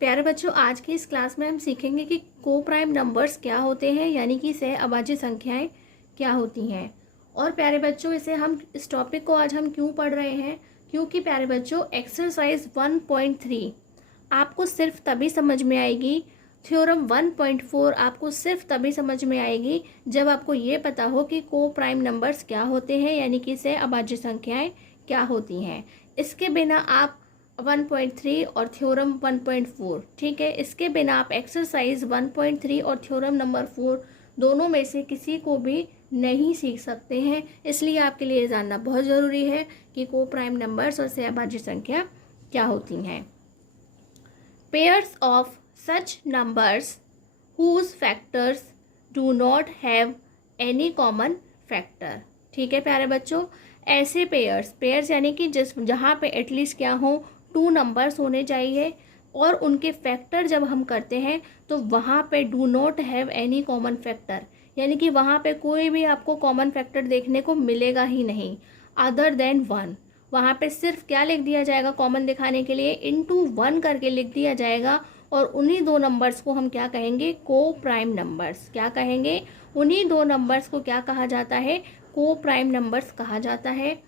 प्यारे बच्चों, आज की इस क्लास में हम सीखेंगे कि को प्राइम नंबर्स क्या होते हैं, यानी कि सह अभाज्य संख्याएं क्या होती हैं। और प्यारे बच्चों, इस टॉपिक को आज हम क्यों पढ़ रहे हैं, क्योंकि प्यारे बच्चों एक्सरसाइज 1.3 आपको सिर्फ तभी समझ में आएगी, थ्योरम 1.4 आपको सिर्फ तभी समझ में आएगी जब आपको ये पता हो कि को प्राइम नंबर्स क्या होते हैं, यानी कि सह अभाज्य संख्याएं क्या होती हैं। इसके बिना आप 1.3 और थ्योरम 1.4, ठीक है, इसके बिना आप एक्सरसाइज 1.3 और थ्योरम नंबर 4 दोनों में से किसी को भी नहीं सीख सकते हैं। इसलिए आपके लिए जानना बहुत ज़रूरी है कि को प्राइम नंबर्स और सह अभाज्य संख्या क्या होती हैं। Pairs of such numbers whose factors do not have any common factor. ठीक है प्यारे बच्चों, ऐसे पेयर्स यानी कि जहाँ पे एटलीस्ट क्या हो, 2 नंबर्स होने चाहिए और उनके फैक्टर जब हम करते हैं तो वहाँ पे do not have any common factor, यानी कि वहाँ पे कोई भी आपको कॉमन फैक्टर देखने को मिलेगा ही नहीं अदर देन 1। वहाँ पे सिर्फ क्या लिख दिया जाएगा कॉमन दिखाने के लिए, इनटू 1 करके लिख दिया जाएगा। और उन्हीं 2 नंबर्स को हम क्या कहेंगे, को प्राइम नंबर्स। क्या कहेंगे, उन्हीं 2 नंबर्स को क्या कहा जाता है, को प्राइम नंबर्स कहा जाता है।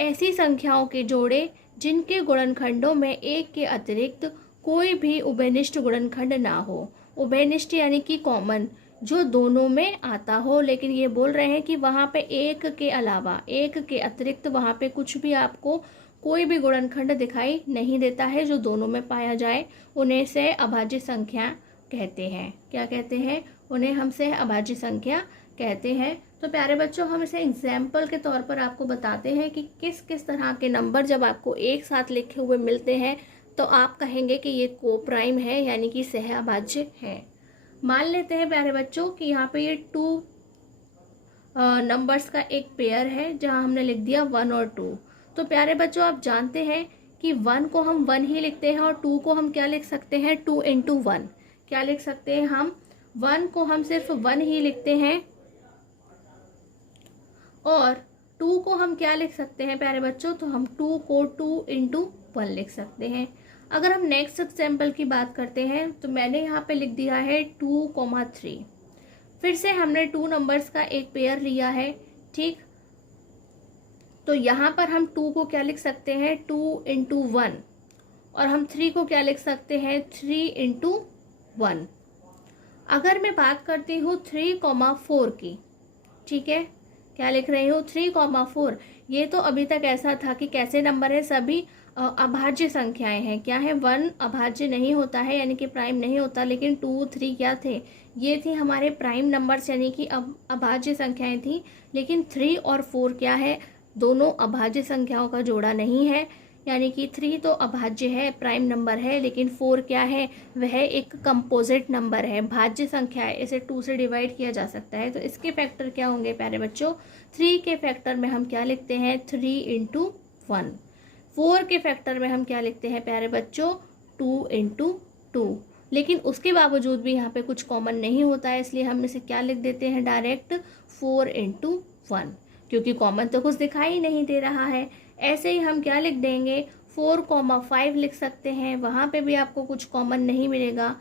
ऐसी संख्याओं के जोड़े जिनके गुणनखंडों में एक के अतिरिक्त कोई भी उभयनिष्ठ गुणनखंड ना हो। उभयनिष्ठ यानी कि कॉमन, जो दोनों में आता हो, लेकिन ये बोल रहे हैं कि वहाँ पे एक के अलावा, एक के अतिरिक्त वहाँ पे कुछ भी आपको कोई भी गुणनखंड दिखाई नहीं देता है जो दोनों में पाया जाए। उन्हें सह अभाज्य संख्या कहते हैं। क्या कहते हैं, उन्हें हम सह अभाज्य संख्या कहते हैं। तो प्यारे बच्चों, हम इसे एग्जाम्पल के तौर पर आपको बताते हैं कि किस किस तरह के नंबर जब आपको एक साथ लिखे हुए मिलते हैं तो आप कहेंगे कि ये को प्राइम है, यानी कि सह अभाज्य है। मान लेते हैं प्यारे बच्चों कि यहाँ पे ये 2 नंबर्स का एक पेयर है जहाँ हमने लिख दिया 1 और 2। तो प्यारे बच्चों, आप जानते हैं कि 1 को हम 1 ही लिखते हैं और 2 को हम क्या लिख सकते हैं, 2 इंटू 1। क्या लिख सकते हैं हम, 1 को हम सिर्फ 1 ही लिखते हैं और 2 को हम क्या लिख सकते हैं प्यारे बच्चों, तो हम 2 को 2 इंटू 1 लिख सकते हैं। अगर हम नेक्स्ट एग्जाम्पल की बात करते हैं तो मैंने यहाँ पे लिख दिया है 2,3। फिर से हमने 2 नंबर्स का एक पेयर लिया है, ठीक। तो यहाँ पर हम 2 को क्या लिख सकते हैं, 2 इंटू 1, और हम 3 को क्या लिख सकते हैं, 3 इंटू 1। अगर मैं बात करती हूँ 3,4 की, ठीक है, क्या लिख रही हूँ, 3,4। ये तो अभी तक ऐसा था कि कैसे नंबर है, सभी अभाज्य संख्याएं हैं। क्या है, 1 अभाज्य नहीं होता है, यानी कि प्राइम नहीं होता, लेकिन 2, 3 क्या थे, ये थी हमारे प्राइम नंबर्स, यानी कि अभाज्य संख्याएं थी। लेकिन 3 और 4 क्या है, दोनों अभाज्य संख्याओं का जोड़ा नहीं है, यानी कि 3 तो अभाज्य है, प्राइम नंबर है, लेकिन 4 क्या है, वह एक कंपोजिट नंबर है, भाज्य संख्या है, इसे 2 से डिवाइड किया जा सकता है। तो इसके फैक्टर क्या होंगे प्यारे बच्चों, 3 के फैक्टर में हम क्या लिखते हैं, 3 इंटू 1। 4 के फैक्टर में हम क्या लिखते हैं प्यारे बच्चों, 2 इंटू 2। लेकिन उसके बावजूद भी यहाँ पे कुछ कॉमन नहीं होता है, इसलिए हम इसे क्या लिख देते हैं, डायरेक्ट 4 इंटू 1, क्योंकि कॉमन तो कुछ दिखाई नहीं दे रहा है। ऐसे ही हम क्या लिख देंगे, 4,5 लिख सकते हैं, वहाँ पे भी आपको कुछ कॉमन नहीं मिलेगा।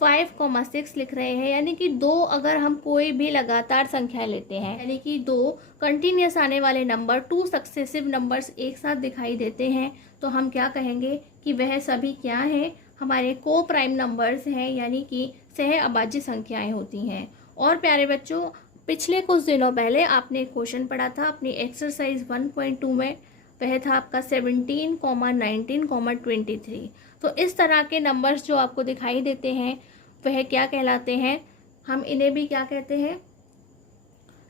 5,6 लिख रहे हैं, यानी कि 2 अगर हम कोई भी लगातार संख्या लेते हैं, यानी कि 2 कंटिन्यूस आने वाले नंबर, 2 सक्सेसिव नंबर्स एक साथ दिखाई देते हैं, तो हम क्या कहेंगे कि वह सभी क्या हैं, हमारे को प्राइम नंबर्स हैं, यानी कि सह अभाज्य संख्याएं होती हैं। और प्यारे बच्चों, पिछले कुछ दिनों पहले आपने एक क्वेश्चन पढ़ा था अपनी एक्सरसाइज 1.2 में, वह था आपका 17, 19, 23। तो इस तरह के नंबर्स जो आपको दिखाई देते हैं वह क्या कहलाते हैं, हम इन्हें भी क्या कहते हैं,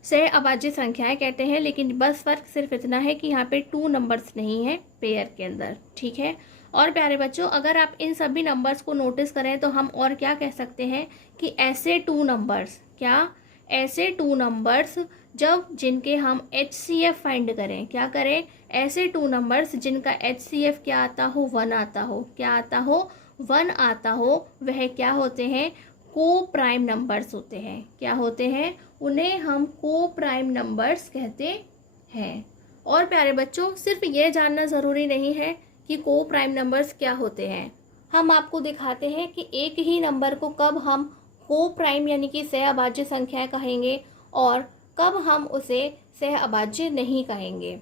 सह अभाज्य संख्याएं कहते हैं। लेकिन बस फर्क सिर्फ इतना है कि यहाँ पे 2 नंबर्स नहीं है पेयर के अंदर, ठीक है। और प्यारे बच्चों, अगर आप इन सभी नंबर्स को नोटिस करें तो हम और क्या कह सकते हैं कि ऐसे 2 नंबर्स, क्या, ऐसे 2 नंबर्स जब जिनके हम HCF फाइंड करें, क्या करें, ऐसे 2 नंबर्स जिनका HCF क्या आता हो, 1 आता हो, क्या आता हो, 1 आता हो, वह क्या होते हैं, को प्राइम नंबर्स होते हैं। क्या होते हैं, उन्हें हम को प्राइम नंबर्स कहते हैं। और प्यारे बच्चों, सिर्फ ये जानना ज़रूरी नहीं है कि को प्राइम नंबर्स क्या होते हैं, हम आपको दिखाते हैं कि एक ही नंबर को कब हम को प्राइम यानी कि सहअभाज्य संख्या कहेंगे और कब हम उसे सहअभाज्य नहीं कहेंगे।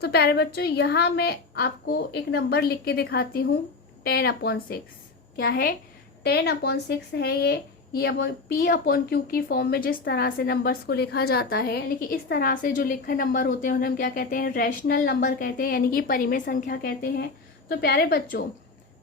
तो प्यारे बच्चों, यहाँ मैं आपको एक नंबर लिख के दिखाती हूँ, 10/6। क्या है? 10/6 है ये अब P/Q की फॉर्म में जिस तरह से नंबर्स को लिखा जाता है, लेकिन इस तरह से जो लिखे नंबर होते हैं उन्हें हम क्या कहते हैं? रैशनल नंबर कहते हैं, यानी कि परिमेय संख्या कहते हैं। तो प्यारे बच्चों,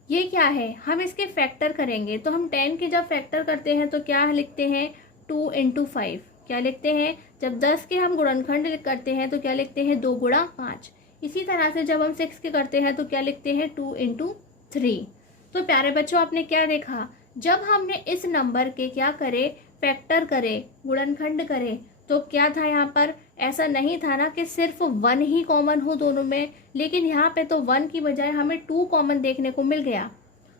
ये क्या है? हम इसके फैक्टर करेंगे। तो हम 10 के जब फैक्टर करते हैं तो क्या लिखते हैं? 2 × 5। क्या लिखते हैं? जब 10 के हम गुणनखंड करते हैं तो क्या लिखते हैं? 2 × 5। इसी तरह से जब हम 6 के करते हैं तो क्या लिखते हैं? 2 × 3। तो प्यारे बच्चों, आपने क्या देखा? जब हमने इस नंबर के क्या करे? फैक्टर करे, गुणनखंड करे, तो क्या था यहाँ पर? ऐसा नहीं था ना कि सिर्फ 1 ही कॉमन हो दोनों में, लेकिन यहाँ पे तो 1 की बजाय हमें 2 कॉमन देखने को मिल गया।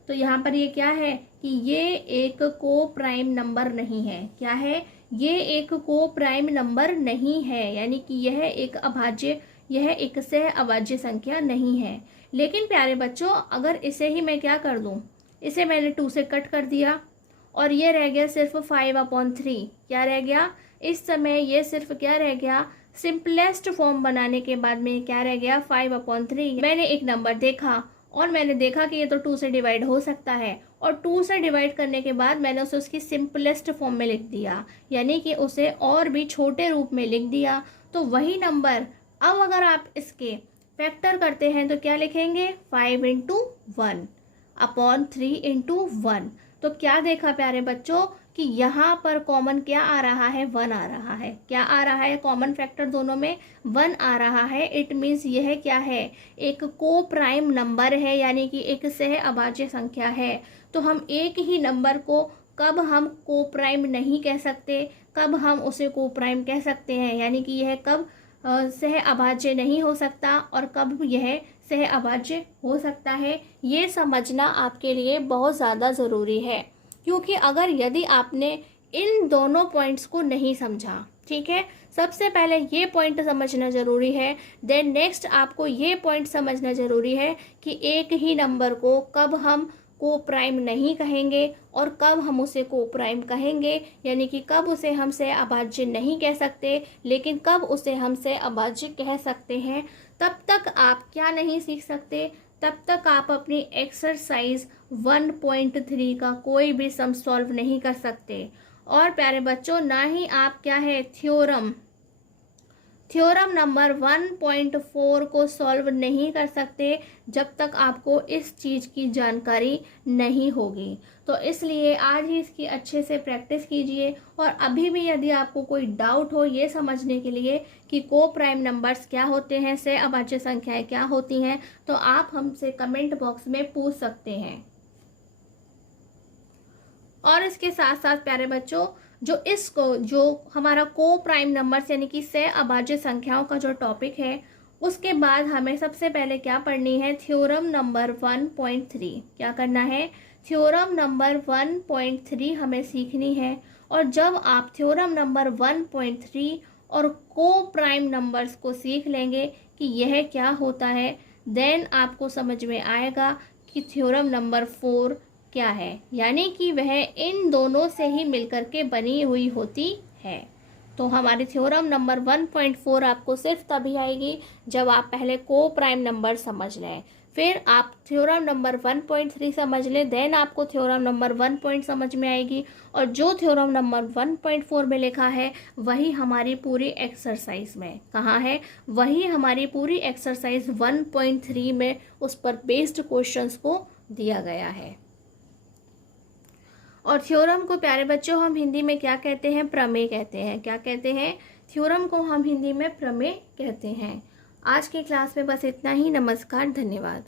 तो यहाँ पर ये क्या है कि ये एक को प्राइम नंबर नहीं है। क्या है? ये एक को प्राइम नंबर नहीं है, यानी कि यह एक सहअभाज्य संख्या नहीं है। लेकिन प्यारे बच्चों, अगर इसे ही मैं क्या कर दूं? इसे मैंने 2 से कट कर दिया और ये रह गया सिर्फ 5/3। क्या रह गया? इस समय ये सिर्फ क्या रह गया? सिंपलेस्ट फॉर्म बनाने के बाद में क्या रह गया? 5/3। मैंने एक नंबर देखा और मैंने देखा कि ये तो 2 से डिवाइड हो सकता है, और 2 से डिवाइड करने के बाद मैंने उसे उसकी सिंपलेस्ट फॉर्म में लिख दिया, यानी कि उसे और भी छोटे रूप में लिख दिया। तो वही नंबर अब अगर आप इसके फैक्टर करते हैं तो क्या लिखेंगे? 5 × 1/3 × 1। तो क्या देखा प्यारे बच्चों कि यहाँ पर कॉमन क्या आ रहा है? 1 आ रहा है। क्या आ रहा है? कॉमन फैक्टर दोनों में 1 आ रहा है। इट मीन्स यह क्या है? एक को प्राइम नंबर है, यानी कि एक सहअभाज्य संख्या है। तो हम एक ही नंबर को कब हम को प्राइम नहीं कह सकते, कब हम उसे को प्राइम कह सकते हैं, यानी कि यह कब सहअभाज्य नहीं हो सकता और कब यह सहअभाज्य हो सकता है, ये समझना आपके लिए बहुत ज़्यादा ज़रूरी है। क्योंकि अगर यदि आपने इन दोनों पॉइंट्स को नहीं समझा, ठीक है, सबसे पहले ये पॉइंट समझना ज़रूरी है, देन नेक्स्ट आपको ये पॉइंट समझना ज़रूरी है कि एक ही नंबर को कब हम को प्राइम नहीं कहेंगे और कब हम उसे को प्राइम कहेंगे, यानी कि कब उसे हम सहअभाज्य नहीं कह सकते लेकिन कब उसे हम सहअभाज्य कह सकते हैं। तब तक आप क्या नहीं सीख सकते? तब तक आप अपनी एक्सरसाइज 1.3 का कोई भी सम सॉल्व नहीं कर सकते। और प्यारे बच्चों, ना ही आप क्या है थ्योरम नंबर 1.4 को सॉल्व नहीं कर सकते जब तक आपको इस चीज़ की जानकारी नहीं होगी। तो इसलिए आज ही इसकी अच्छे से प्रैक्टिस कीजिए। और अभी भी यदि आपको कोई डाउट हो ये समझने के लिए कि को प्राइम नंबर्स क्या होते हैं, सहअभाज्य संख्याएं क्या होती हैं, तो आप हमसे कमेंट बॉक्स में पूछ सकते हैं। और इसके साथ साथ प्यारे बच्चों, जो हमारा को प्राइम नंबर्स यानी कि सहअभाज्य संख्याओं का जो टॉपिक है, उसके बाद हमें सबसे पहले क्या पढ़नी है? Theorem number 1.3। क्या करना है? थ्योरम नंबर 1.3 हमें सीखनी है। और जब आप थ्योरम नंबर 1.3 और को प्राइम नंबर्स को सीख लेंगे कि यह क्या होता है, देन आपको समझ में आएगा कि थ्योरम नंबर 4 क्या है, यानी कि वह इन दोनों से ही मिलकर के बनी हुई होती है। तो हमारी थ्योरम नंबर 1.4 आपको सिर्फ तभी आएगी जब आप पहले को प्राइम नंबर समझ लें, फिर आप थ्योरम नंबर 1.3 समझ लें, देन आपको थ्योरम नंबर 1 पॉइंट समझ में आएगी। और जो थ्योरम नंबर 1.4 में लिखा है वही हमारी पूरी एक्सरसाइज में कहाँ है? वही हमारी पूरी एक्सरसाइज 1.3 में उस पर बेस्ड क्वेश्चंस को दिया गया है। और थ्योरम को प्यारे बच्चों हम हिंदी में क्या कहते हैं? प्रमेय कहते हैं। क्या कहते हैं? थ्योरम को हम हिंदी में प्रमेय कहते हैं। आज की क्लास में बस इतना ही। नमस्कार, धन्यवाद।